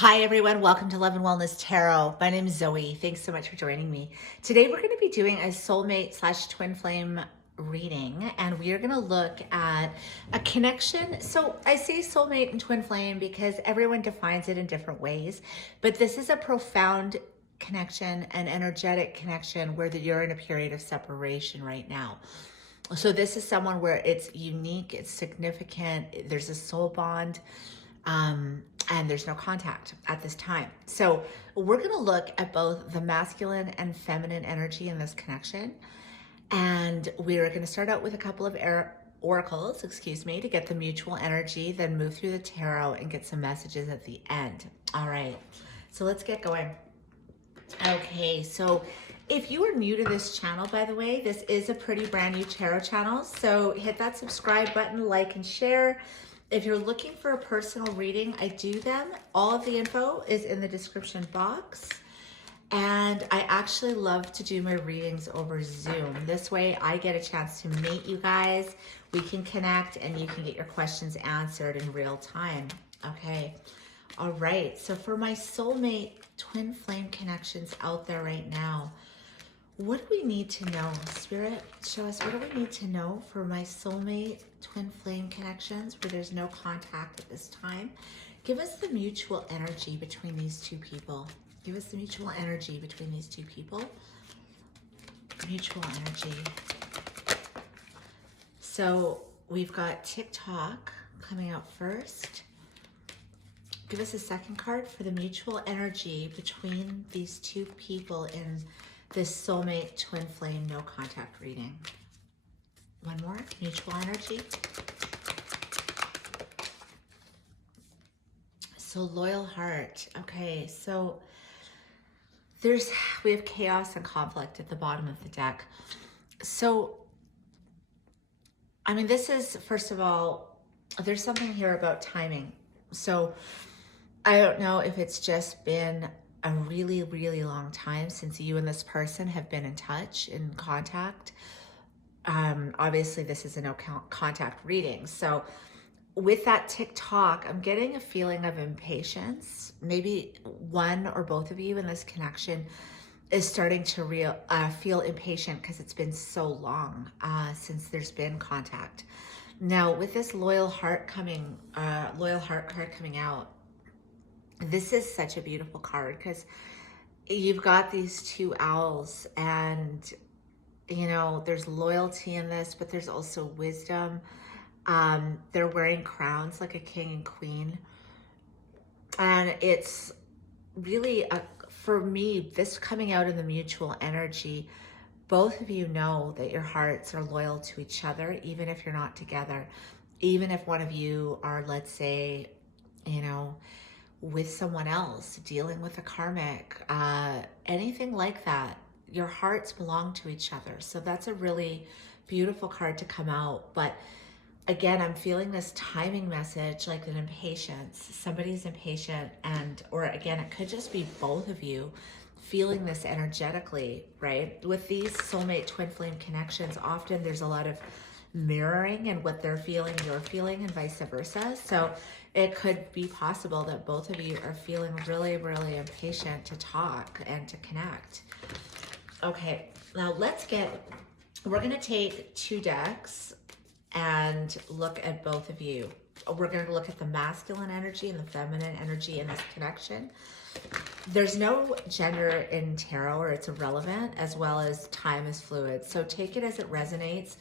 Hi everyone, welcome to Love and Wellness Tarot. My name is Zoe. Thanks so much for joining me. Today we're going to be doing a soulmate / twin flame reading, and we are going to look at a connection. So I say soulmate and twin flame because everyone defines it in different ways, but this is a profound connection, an energetic connection where you're in a period of separation right now. So this is someone where it's unique, it's significant, there's a soul bond, and there's no contact at this time. So we're going to look at both the masculine and feminine energy in this connection. And we're going to start out with a couple of oracles, to get the mutual energy, then move through the tarot and get some messages at the end. All right, so let's get going. Okay, so if you are new to this channel, by the way, this is a pretty brand new tarot channel. So hit that subscribe button, like and share. If you're looking for a personal reading, I do them. All of the info is in the description box. And I actually love to do my readings over Zoom. This way I get a chance to meet you guys. We can connect and you can get your questions answered in real time. Okay. All right. So for my soulmate twin flame connections out there right now, what do we need to know? Spirit, show us, what do we need to know for my soulmate twin flame connections where there's no contact at this time? Give us the mutual energy between these two people. Give us the mutual energy between these two people. Mutual energy. So we've got TikTok coming out first. Give us a second card for the mutual energy between these two people in this soulmate twin flame no contact reading. One more, mutual energy. So loyal heart. Okay, so we have chaos and conflict at the bottom of the deck. So, I mean, this is, first of all, there's something here about timing. So I don't know if it's just been a really, really long time since you and this person have been in touch, in contact. Obviously this is a no contact reading. So with that TikTok, I'm getting a feeling of impatience. Maybe one or both of you in this connection is starting to feel impatient because it's been so long since there's been contact. Now with this loyal heart card coming out, this is such a beautiful card because you've got these two owls and, you know, there's loyalty in this, but there's also wisdom. They're wearing crowns like a king and queen. And it's really, for me, this coming out in the mutual energy, both of you know that your hearts are loyal to each other, even if you're not together. Even if one of you are, let's say, you know, with someone else, dealing with a karmic, anything like that, your hearts belong to each other. So that's a really beautiful card to come out. But again, I'm feeling this timing message, like an impatience. Somebody's impatient, or again, it could just be both of you feeling this energetically, right? With these soulmate twin flame connections, often there's a lot of mirroring, and what they're feeling, you're feeling, and vice versa. So it could be possible that both of you are feeling really, really impatient to talk and to connect. Okay, now we're going to take two decks and look at both of you. We're going to look at the masculine energy and the feminine energy in this connection. There's no gender in tarot, or it's irrelevant, as well as time is fluid. So take it as it resonates.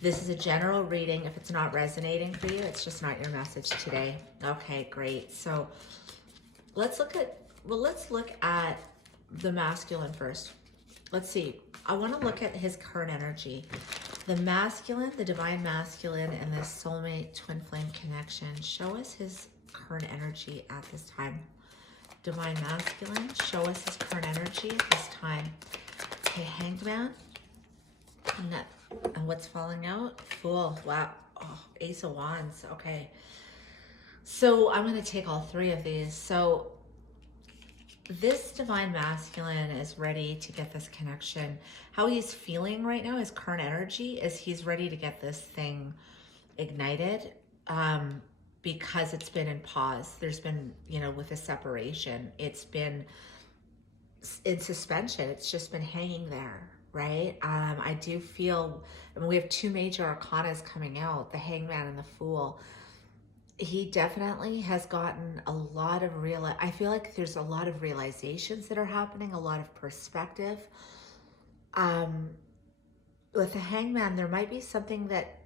This is a general reading. If it's not resonating for you, it's just not your message today. Okay, great. So let's look at the masculine first. Let's see. I want to look at his current energy. The masculine, the divine masculine, and this soulmate twin flame connection. Show us his current energy at this time. Divine masculine, show us his current energy at this time. Okay, Hanged Man. And what's falling out? Fool. Wow. Oh, Ace of Wands. Okay. So I'm going to take all three of these. So this divine masculine is ready to get this connection. How he's feeling right now, his current energy, is he's ready to get this thing ignited. because it's been in pause. There's been, you know, with a separation, it's been in suspension. It's just been hanging there, right? I do feel, I mean, we have two major arcanas coming out, the Hangman and the Fool. He definitely has gotten a lot of I feel like there's a lot of realizations that are happening, a lot of perspective. With the Hangman, there might be something that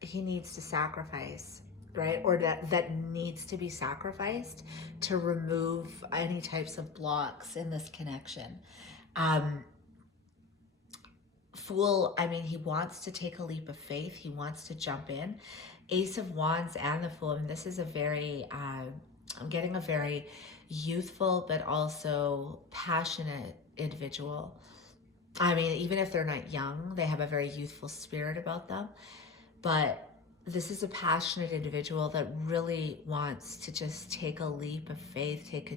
he needs to sacrifice, right? Or that needs to be sacrificed to remove any types of blocks in this connection. Fool, I mean, he wants to take a leap of faith. He wants to jump in. Ace of Wands and the Fool, and this is a very, I'm getting a very youthful but also passionate individual. I mean, even if they're not young, they have a very youthful spirit about them. But this is a passionate individual that really wants to just take a leap of faith, take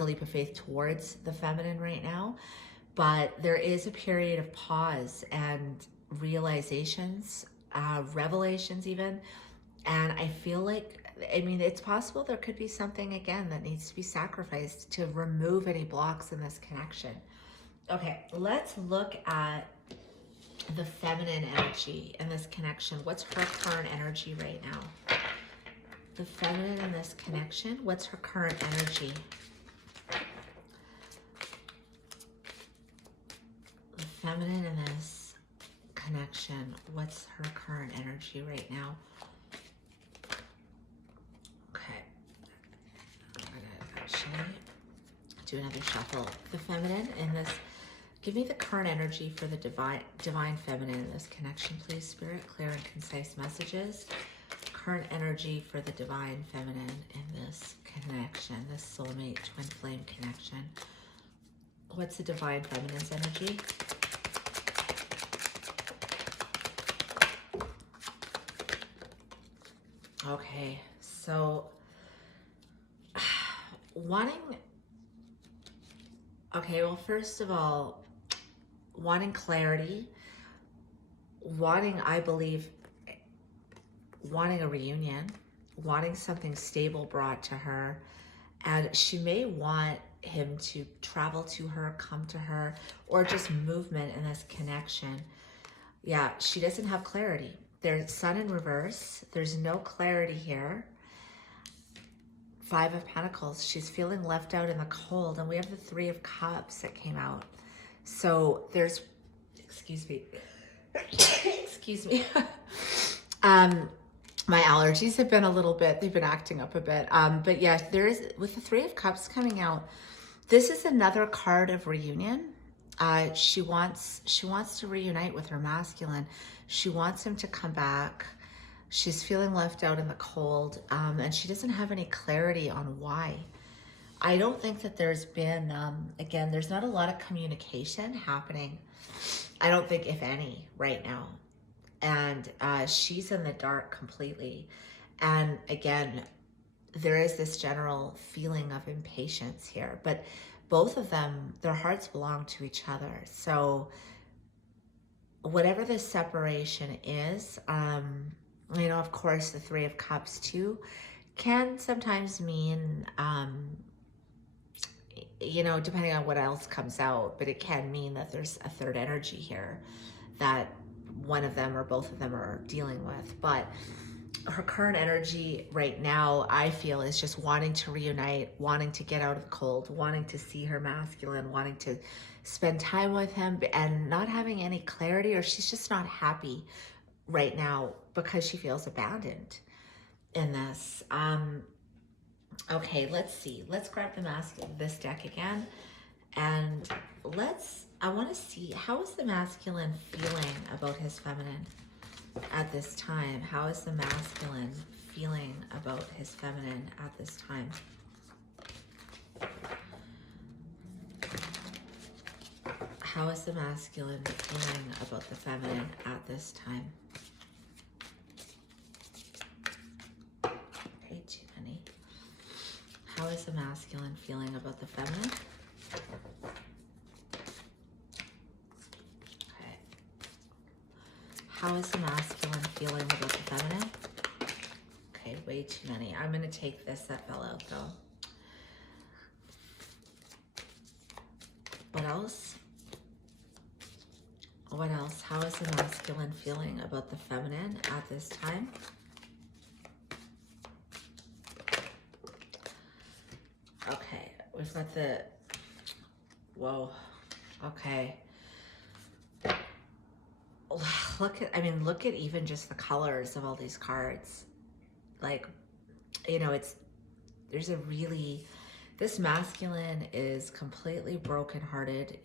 a leap of faith towards the feminine right now. But there is a period of pause and realizations, revelations even. And I feel like, I mean, it's possible there could be something again that needs to be sacrificed to remove any blocks in this connection. Okay, let's look at the feminine energy in this connection. What's her current energy right now? The feminine in this connection, what's her current energy? The feminine in this connection, what's her current energy right now? Okay, I'm gonna actually do another shuffle. The feminine in this, give me the current energy for the divine feminine in this connection, please, Spirit. Clear and concise messages. Current energy for the divine feminine in this connection, this soulmate twin flame connection. What's the divine feminine's energy? Okay, so okay, well, first of all, wanting clarity, I believe, wanting a reunion, wanting something stable brought to her, and she may want him to travel to her, come to her, or just movement in this connection. Yeah, she doesn't have clarity. There's Sun in reverse. There's no clarity here. Five of Pentacles. She's feeling left out in the cold, and we have the Three of Cups that came out. So there's, excuse me, excuse me. My allergies have been a little bit, they've been acting up a bit. But yeah, there is, with the Three of Cups coming out, this is another card of reunion. She wants to reunite with her masculine. She wants him to come back. She's feeling left out in the cold, and she doesn't have any clarity on why. I don't think that there's been, again, there's not a lot of communication happening. I don't think, if any, right now. And she's in the dark completely. And again, there is this general feeling of impatience here. But both of them, their hearts belong to each other. So whatever the separation is, you know, of course, the Three of Cups too can sometimes mean, you know, depending on what else comes out, but it can mean that there's a third energy here that one of them or both of them are dealing with. But her current energy right now, I feel, is just wanting to reunite, wanting to get out of the cold, wanting to see her masculine, wanting to spend time with him, and not having any clarity, or she's just not happy right now because she feels abandoned in this. Okay, let's see. Let's grab the this deck again, and I want to see, how is the masculine feeling about his feminine at this time? How is the masculine feeling about his feminine at this time? How is the masculine feeling about the feminine at this time? Okay, too many. How is the masculine feeling about the feminine? Okay. How is the masculine feeling about the feminine? Okay, way too many. I'm going to take this that fell out though. What else? What else? How is the masculine feeling about the feminine at this time? Okay, we've got the, whoa, okay. Look at even just the colors of all these cards. Like, you know, this masculine is completely brokenhearted.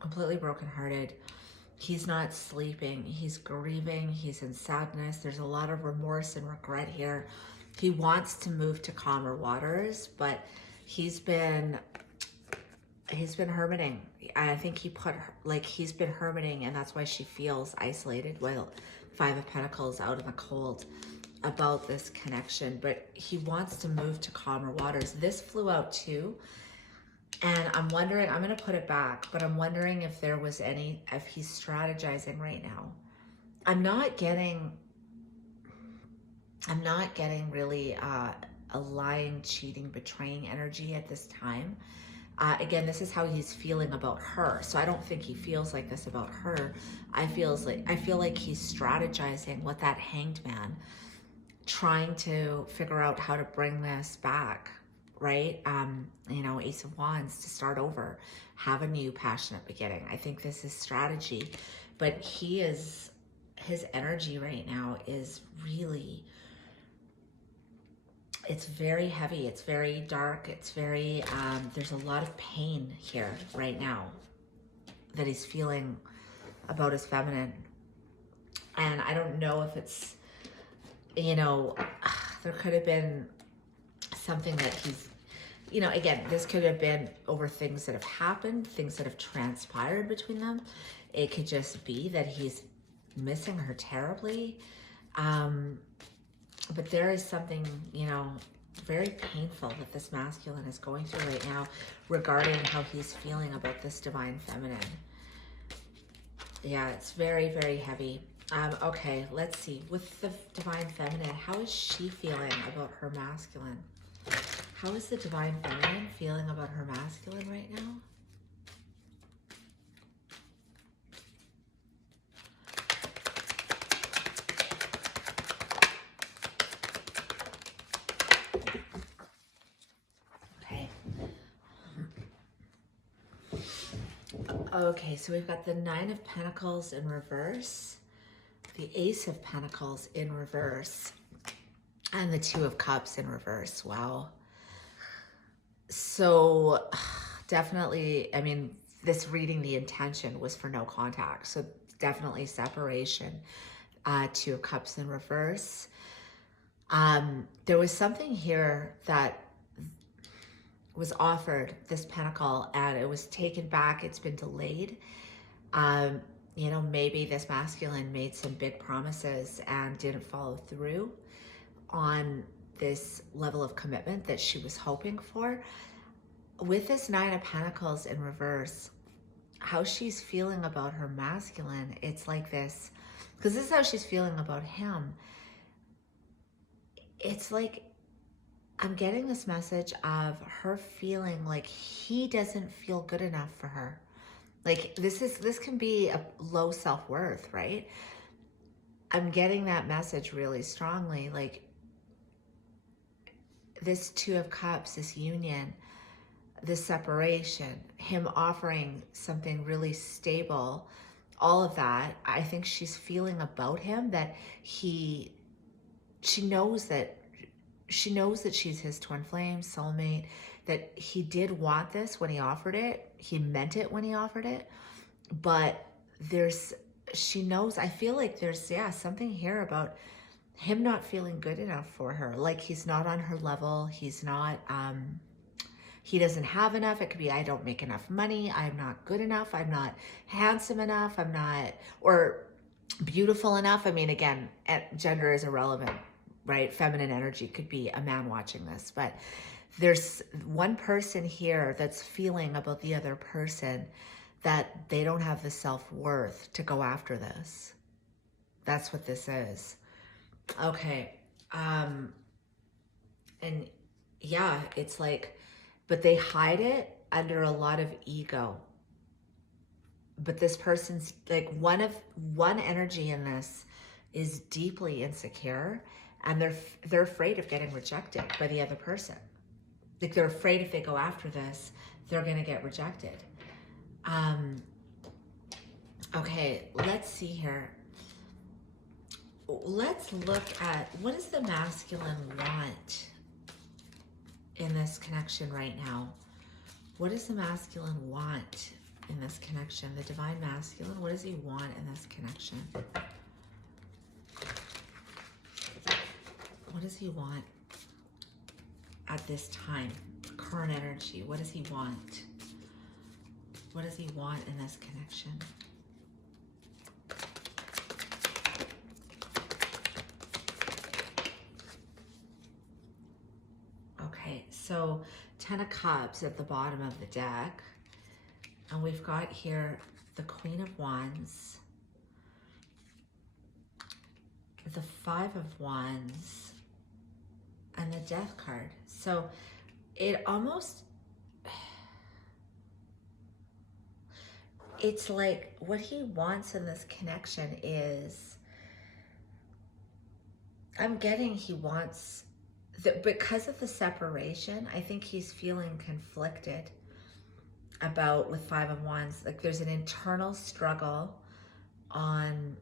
Completely brokenhearted. He's not sleeping. He's grieving. He's in sadness. There's a lot of remorse and regret here. He wants to move to calmer waters, but he's been hermiting. I think he's been hermiting, and that's why she feels isolated while Five of Pentacles out in the cold about this connection. But he wants to move to calmer waters. This flew out too. And I'm wondering, I'm going to put it back, but I'm wondering if he's strategizing right now. I'm not getting really a lying, cheating, betraying energy at this time. Again, this is how he's feeling about her. So I don't think he feels like this about her. I feel like he's strategizing with that Hanged Man, trying to figure out how to bring this back. Right? You know, Ace of Wands, to start over, have a new passionate beginning. I think this is strategy, but his energy right now is really, it's very heavy. It's very dark. It's very, there's a lot of pain here right now that he's feeling about his feminine. And I don't know if it's, you know, there could have been something that he's, you know, again, this could have been over things that have happened, things that have transpired between them. It could just be that he's missing her terribly. But there is something, you know, very painful that this masculine is going through right now regarding how he's feeling about this divine feminine. Yeah, it's very, very heavy. Okay, let's see. With the divine feminine, how is she feeling about her masculine? How is the divine feminine feeling about her masculine right now? Okay. Okay, so we've got the Nine of Pentacles in reverse, the Ace of Pentacles in reverse, and the Two of Cups in reverse. Wow. So definitely, I mean, this reading, the intention was for no contact. So definitely separation. Two of Cups in reverse. There was something here that was offered, this pentacle, and it was taken back. It's been delayed. You know, maybe this masculine made some big promises and didn't follow through on this level of commitment that she was hoping for. With this Nine of Pentacles in reverse, how she's feeling about her masculine, it's like this, because this is how she's feeling about him. It's like, I'm getting this message of her feeling like he doesn't feel good enough for her. Like this can be a low self-worth, right? I'm getting that message really strongly. Like this Two of Cups, this union, this separation, him offering something really stable, all of that, I think she's feeling about him that she knows that she's his twin flame, soulmate, that he did want this when he offered it. He meant it when he offered it. But she knows, I feel like there's, something here about him not feeling good enough for her. Like he's not on her level. He's not, he doesn't have enough. It could be, I don't make enough money. I'm not good enough. I'm not handsome enough. I'm not, or beautiful enough. I mean, again, gender is irrelevant, right? Feminine energy could be a man watching this, but there's one person here that's feeling about the other person that they don't have the self-worth to go after this. That's what this is. Okay, And yeah, it's like, but they hide it under a lot of ego. But this person's like, one energy in this is deeply insecure, and they're afraid of getting rejected by the other person. Like, they're afraid if they go after this, they're gonna get rejected. Okay, let's see here. Let's look at, what does the masculine want in this connection right now? What does the masculine want in this connection? The divine masculine, what does he want in this connection? What does he want at this time? Current energy, what does he want? What does he want in this connection? Okay, so 10 of Cups at the bottom of the deck. And we've got here the Queen of Wands, the 5 of Wands, and the Death card. So it almost, it's like what he wants in this connection is, I'm getting he wants, because of the separation, I think he's feeling conflicted about, with 5 of Wands, like there's an internal struggle on,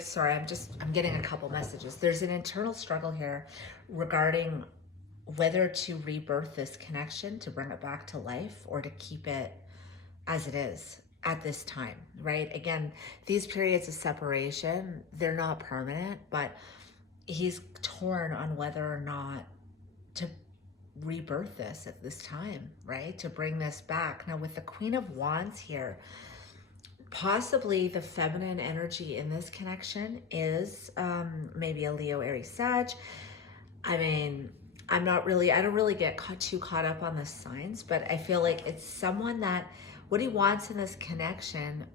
sorry, I'm getting a couple messages. There's an internal struggle here regarding whether to rebirth this connection, to bring it back to life, or to keep it as it is at this time, right? Again, these periods of separation, they're not permanent, but he's torn on whether or not to rebirth this at this time, right? To bring this back. Now with the Queen of Wands here, possibly the feminine energy in this connection is maybe a Leo, Aries, Sag. I mean, I don't really get too caught up on the signs, but I feel like it's someone that, what he wants in this connection,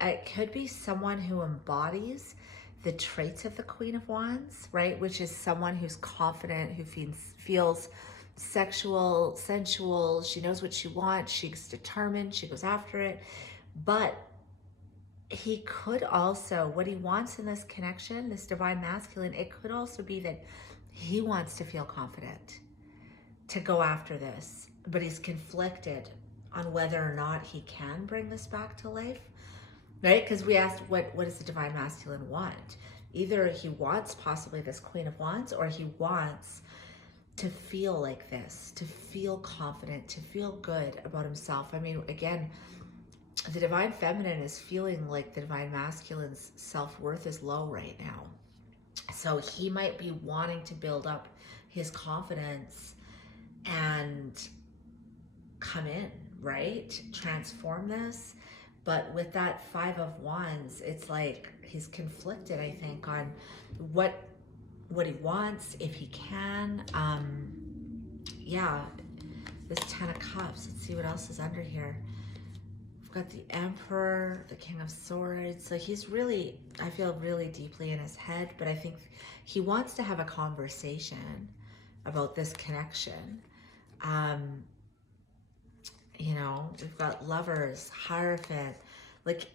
it could be someone who embodies the traits of the Queen of Wands, right? Which is someone who's confident, who feels sexual, sensual, she knows what she wants, she's determined, she goes after it. But he could also, what he wants in this connection, this divine masculine, it could also be that he wants to feel confident to go after this, but he's conflicted on whether or not he can bring this back to life. Right? Because we asked, what does the divine masculine want? Either he wants possibly this Queen of Wands, or he wants to feel like this, to feel confident, to feel good about himself. I mean, again, the divine feminine is feeling like the divine masculine's self-worth is low right now. So he might be wanting to build up his confidence and come in, right? Transform this. But with that 5 of Wands, it's like he's conflicted, I think, on what he wants, if he can. Yeah, this 10 of Cups. Let's see what else is under here. We've got the Emperor, the King of Swords. Like, he's really, I feel really deeply in his head, but I think he wants to have a conversation about this connection. You know, we've got Lovers, Hierophant, like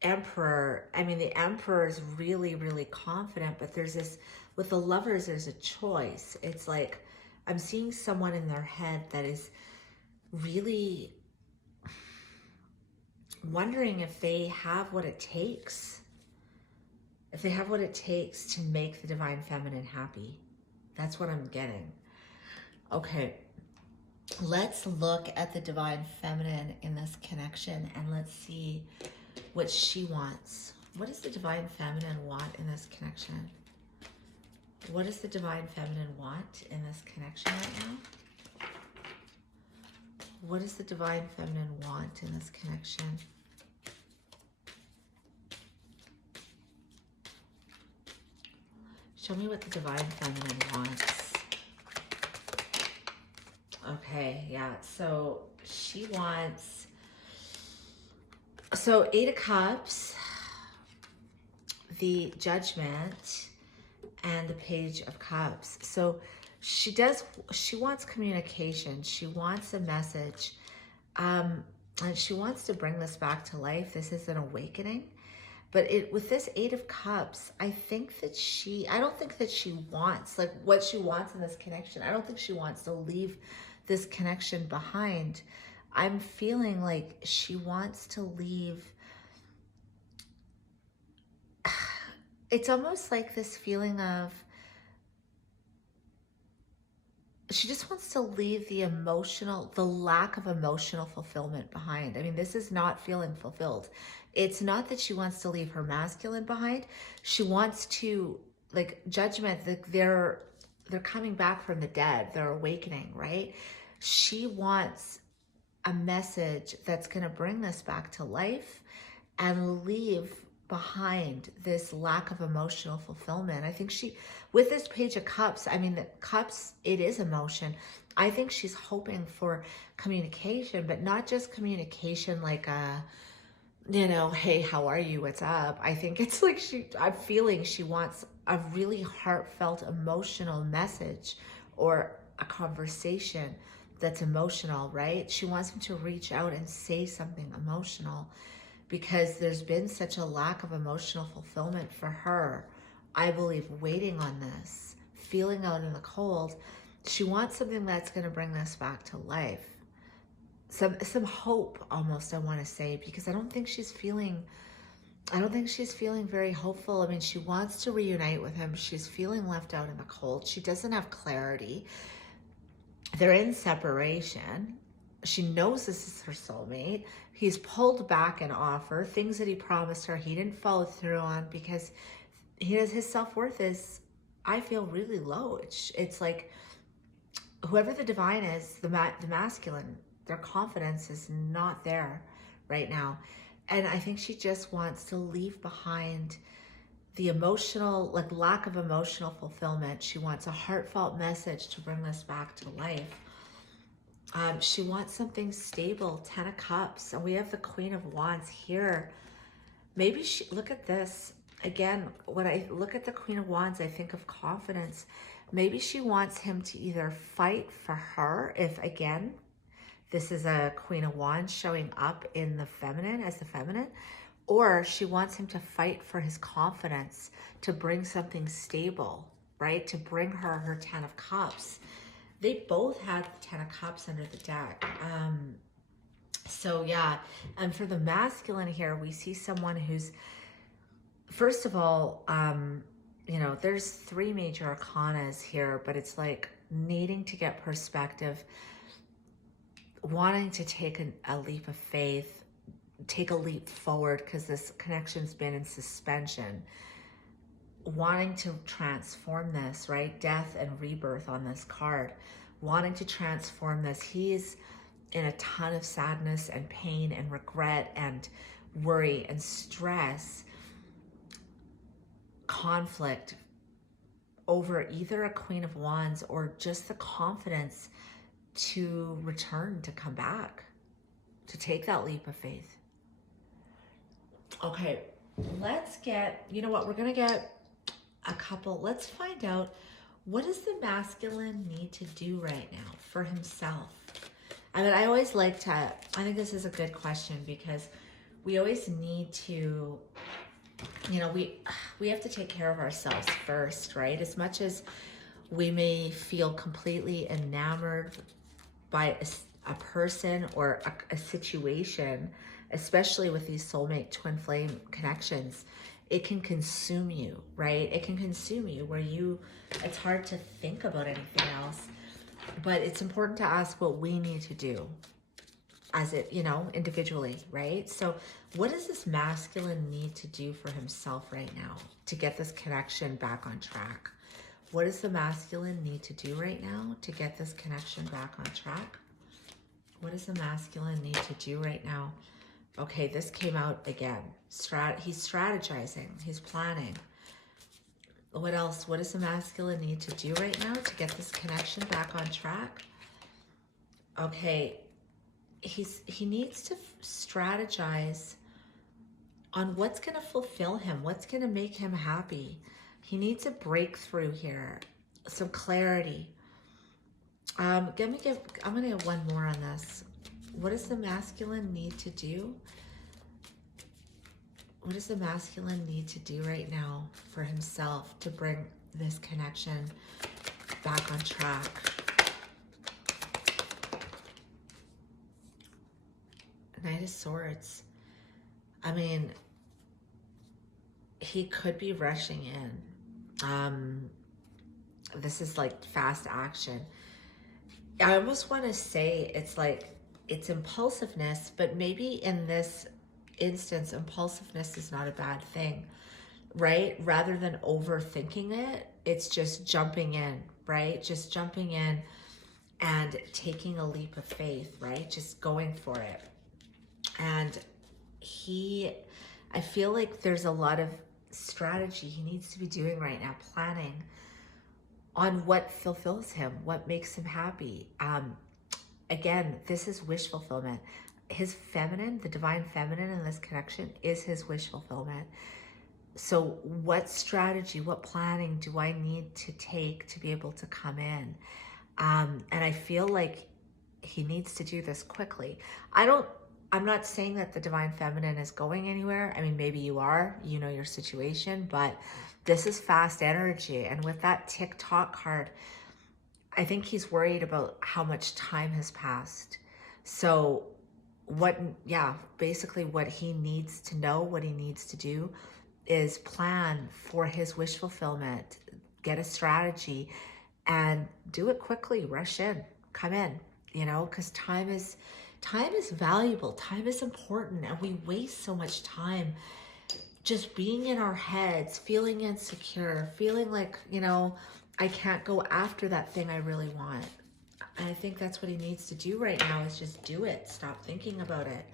Emperor. I mean, the Emperor is really, really confident, but there's this, with the Lovers, there's a choice. It's like, I'm seeing someone in their head that is really wondering if they have what it takes. If they have what it takes to make the divine feminine happy. That's what I'm getting. Okay. Let's look at the divine feminine in this connection, and let's see what she wants. What does the divine feminine want in this connection? What does the divine feminine want in this connection right now? What does the divine feminine want in this connection? Show me what the divine feminine wants. Okay, yeah, so she wants, so 8 of Cups, the Judgment and the Page of Cups. So she wants communication. She wants a message. And she wants to bring this back to life. This is an awakening. But with this Eight of Cups, I don't think that she wants, like what she wants in this connection. I don't think she wants to leave this connection behind. I'm feeling like she wants to leave. It's almost like this feeling of, she just wants to leave the lack of emotional fulfillment behind. I mean, this is not feeling fulfilled. It's not that she wants to leave her masculine behind. She wants to, like, Judgment, they're coming back from the dead. They're awakening, right? She wants a message that's going to bring this back to life and leave behind this lack of emotional fulfillment. I think with this Page of Cups, I mean, the cups, it is emotion. I think she's hoping for communication, but not just communication like hey, how are you? What's up? I think it's like I'm feeling she wants a really heartfelt, emotional message or a conversation that's emotional, right? She wants him to reach out and say something emotional, because there's been such a lack of emotional fulfillment for her, I believe, waiting on this, feeling out in the cold. She wants something that's going to bring this back to life. Some hope, almost, I want to say, because I don't think she's feeling very hopeful. I mean, she wants to reunite with him. She's feeling left out in the cold. She doesn't have clarity. They're in separation. She knows this is her soulmate. He's pulled back an offer, things that he promised her, he didn't follow through on, because his self-worth is, I feel, really low. It's like whoever the divine is, the masculine, their confidence is not there right now. And I think she just wants to leave behind the emotional, like, lack of emotional fulfillment. She wants a heartfelt message to bring this back to life. She wants something stable, 10 of Cups, and we have the Queen of Wands here. Maybe look at this. Again, when I look at the Queen of Wands, I think of confidence. Maybe she wants him to either fight for her, if, again, this is a Queen of Wands showing up in the feminine, as the feminine, or she wants him to fight for his confidence, to bring something stable, right? To bring her 10 of Cups. They both had the 10 of Cups under the deck. So yeah, and for the masculine here, we see someone who's, first of all, there's 3 major arcanas here, but it's like needing to get perspective, wanting to take a leap of faith, take a leap forward, because this connection's been in suspension, wanting to transform this, right? Death and rebirth on this card, wanting to transform this. He's in a ton of sadness and pain and regret and worry and stress, conflict over either a Queen of Wands or just the confidence to return, to come back, to take that leap of faith. Okay, let's get, you know what, we're going to get a couple. Let's find out, what does the masculine need to do right now for himself? I mean, I always like to, I think this is a good question, because we always need to, we have to take care of ourselves first, right? As much as we may feel completely enamored by a person or a situation, especially with these soulmate twin flame connections, it can consume you, right? It can consume you where it's hard to think about anything else. But it's important to ask what we need to do as individually, right? So what does this masculine need to do for himself right now to get this connection back on track? What does the masculine need to do right now to get this connection back on track? What does the masculine need to do right now? Okay, this came out again. He's strategizing. He's planning. What else? What does the masculine need to do right now to get this connection back on track? Okay, he needs to strategize on what's going to fulfill him, what's going to make him happy. He needs a breakthrough here, some clarity. I'm going to get one more on this. What does the masculine need to do? What does the masculine need to do right now for himself to bring this connection back on track? Knight of Swords. I mean, he could be rushing in. This is like fast action. I almost want to say it's like, it's impulsiveness, but maybe in this instance, impulsiveness is not a bad thing, right? Rather than overthinking it, it's just jumping in, right? Just jumping in and taking a leap of faith, right? Just going for it. And I feel like there's a lot of strategy he needs to be doing right now, planning on what fulfills him, what makes him happy. Again, this is wish fulfillment. His feminine, the divine feminine in this connection is his wish fulfillment. So what strategy, what planning do I need to take to be able to come in? And I feel like he needs to do this quickly. I'm not saying that the divine feminine is going anywhere. I mean, maybe you are, you know your situation, but this is fast energy. And with that tick-tock card, I think he's worried about how much time has passed. So basically what he needs to know, what he needs to do is plan for his wish fulfillment, get a strategy and do it quickly, rush in, come in, you know, because time is valuable, time is important, and we waste so much time just being in our heads, feeling insecure, feeling like, you know, I can't go after that thing I really want. And I think that's what he needs to do right now is just do it. Stop thinking about it.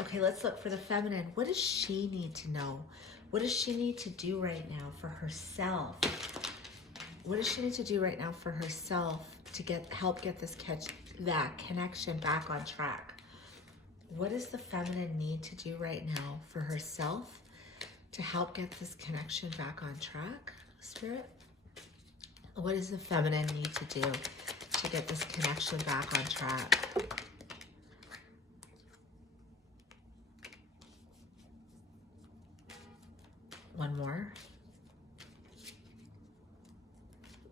Okay, let's look for the feminine. What does she need to know? What does she need to do right now for herself? What does she need to do right now for herself to help get that connection back on track? What does the feminine need to do right now for herself to help get this connection back on track, Spirit? What does the feminine need to do to get this connection back on track? One more.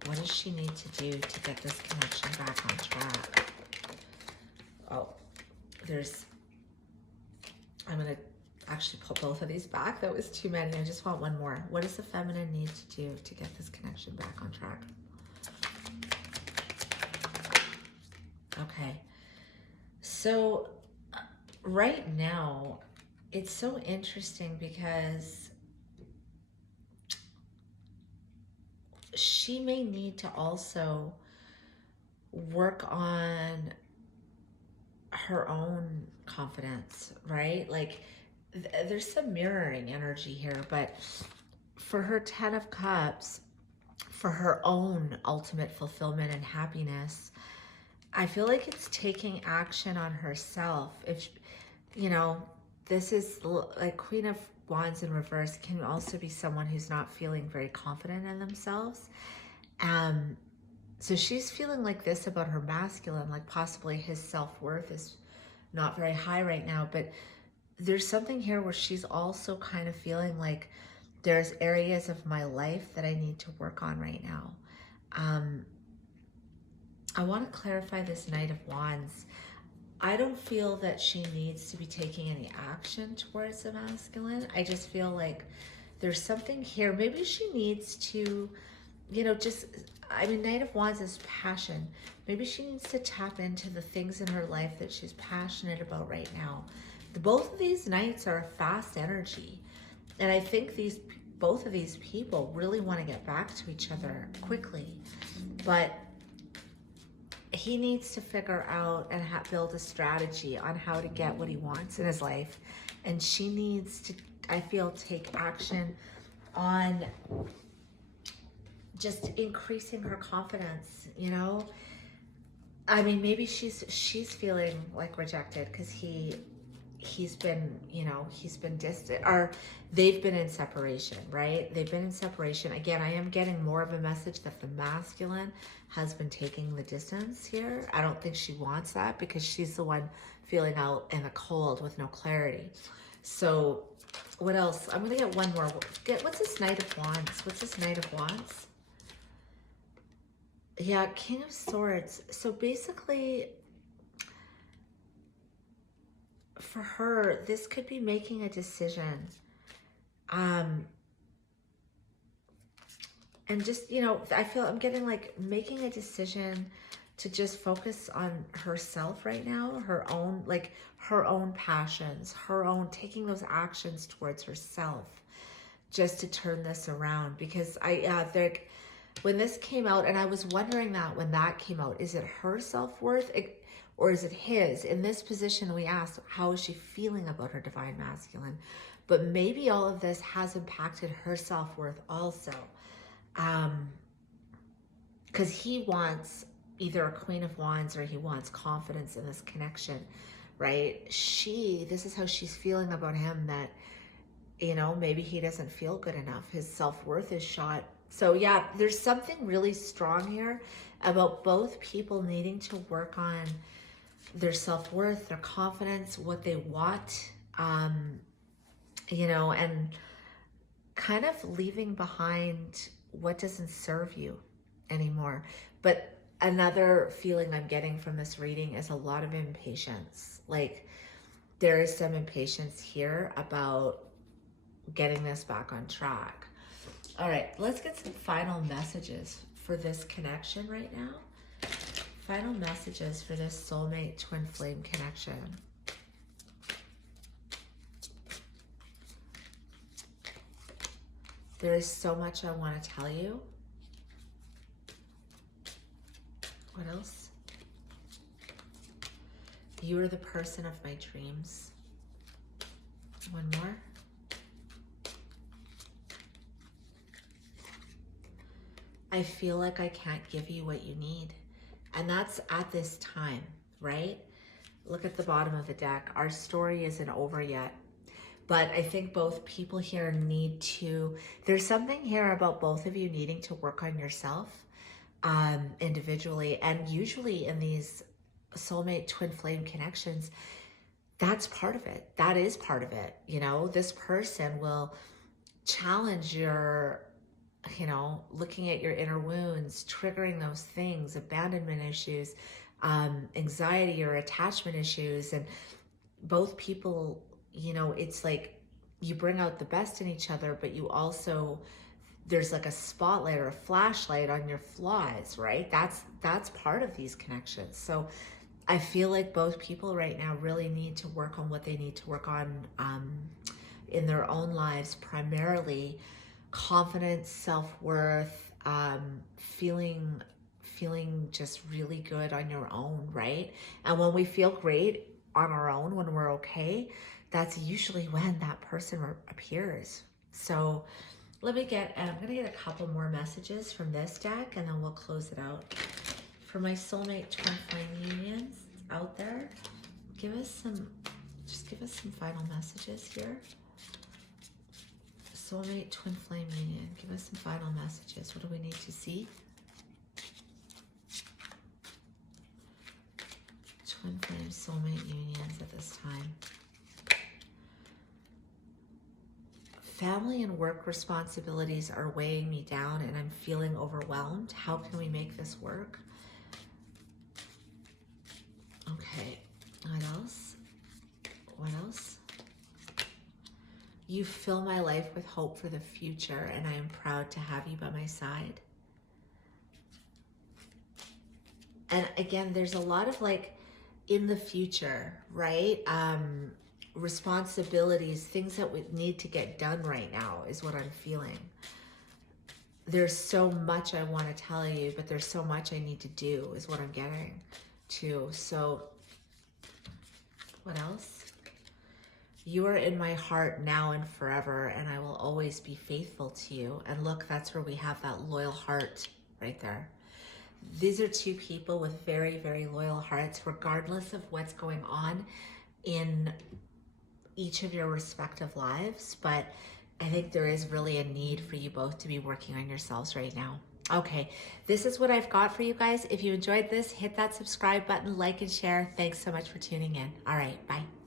What does she need to do to get this connection back on track? Oh, I'm going to actually put both of these back. That was too many. I just want one more. What does the feminine need to do to get this connection back on track? Okay. So right now, it's so interesting because she may need to also work on her own confidence, right? Like there's some mirroring energy here, but for her 10 of Cups, for her own ultimate fulfillment and happiness, I feel like it's taking action on herself. If, you know, this is like Queen of Wands in reverse can also be someone who's not feeling very confident in themselves. So she's feeling like this about her masculine, like possibly his self-worth is not very high right now, but there's something here where she's also kind of feeling like there's areas of my life that I need to work on right now. I want to clarify this Knight of Wands. I don't feel that she needs to be taking any action towards the masculine. I just feel like there's something here. Maybe she needs to, you know, Knight of Wands is passion. Maybe she needs to tap into the things in her life that she's passionate about right now. Both of these Knights are a fast energy. And I think both of these people really want to get back to each other quickly. But he needs to figure out and build a strategy on how to get what he wants in his life. And she needs to, I feel, take action on just increasing her confidence, you know? I mean, maybe she's feeling like rejected because he he's been, you know, he's been distant, or they've been in separation, right? They've been in separation. Again, I am getting more of a message that the masculine has been taking the distance here. I don't think she wants that because she's the one feeling out in the cold with no clarity. So what else? I'm going to get one more. What's this Knight of Wands? What's this Knight of Wands? Yeah, King of Swords. So basically, for her, this could be making a decision. And just, you know, I feel I'm getting like making a decision to just focus on herself right now, her own, like her own passions, her own taking those actions towards herself just to turn this around. Because when this came out, and I was wondering that when that came out, is it her self-worth or is it his? In this position, we asked, how is she feeling about her divine masculine? But maybe all of this has impacted her self-worth also. Because he wants either a Queen of Wands or he wants confidence in this connection, right? This is how she's feeling about him, that, you know, maybe he doesn't feel good enough. His self-worth is shot. So yeah, there's something really strong here about both people needing to work on their self-worth, their confidence, what they want, you know, and kind of leaving behind what doesn't serve you anymore. But another feeling I'm getting from this reading is a lot of impatience. Like there is some impatience here about getting this back on track. All right, let's get some final messages for this connection right now. Final messages for this soulmate twin flame connection. There is so much I want to tell you. What else? You are the person of my dreams. One more. I feel like I can't give you what you need. And that's at this time, right? Look at the bottom of the deck. Our story isn't over yet. But I think both people here need to, there's something here about both of you needing to work on yourself individually. And usually in these soulmate twin flame connections, that's part of it. That is part of it. You know, this person will challenge your, you know, looking at your inner wounds, triggering those things, abandonment issues, anxiety or attachment issues. And both people, you know, it's like you bring out the best in each other, but you also, there's like a spotlight or a flashlight on your flaws, right? That's part of these connections. So I feel like both people right now really need to work on what they need to work on in their own lives, primarily confidence, self-worth, feeling just really good on your own, right? And when we feel great on our own, when we're okay, that's usually when that person appears. So let me get, I'm gonna get a couple more messages from this deck and then we'll close it out. For my soulmate twin flame unions out there, just give us some final messages here. Soulmate twin flame union, give us some final messages. What do we need to see? Twin flame soulmate unions at this time. Family and work responsibilities are weighing me down and I'm feeling overwhelmed. How can we make this work? Okay, what else? What else? You fill my life with hope for the future and I am proud to have you by my side. And again, there's a lot of like in the future, right? Responsibilities, things that we need to get done right now is what I'm feeling. There's so much I want to tell you, but there's so much I need to do is what I'm getting to. So what else? You are in my heart now and forever, and I will always be faithful to you. And look, that's where we have that loyal heart right there. These are two people with very, very loyal hearts, regardless of what's going on in each of your respective lives, but I think there is really a need for you both to be working on yourselves right now. Okay, this is what I've got for you guys. If you enjoyed this, hit that subscribe button, like and share. Thanks so much for tuning in. All right, bye.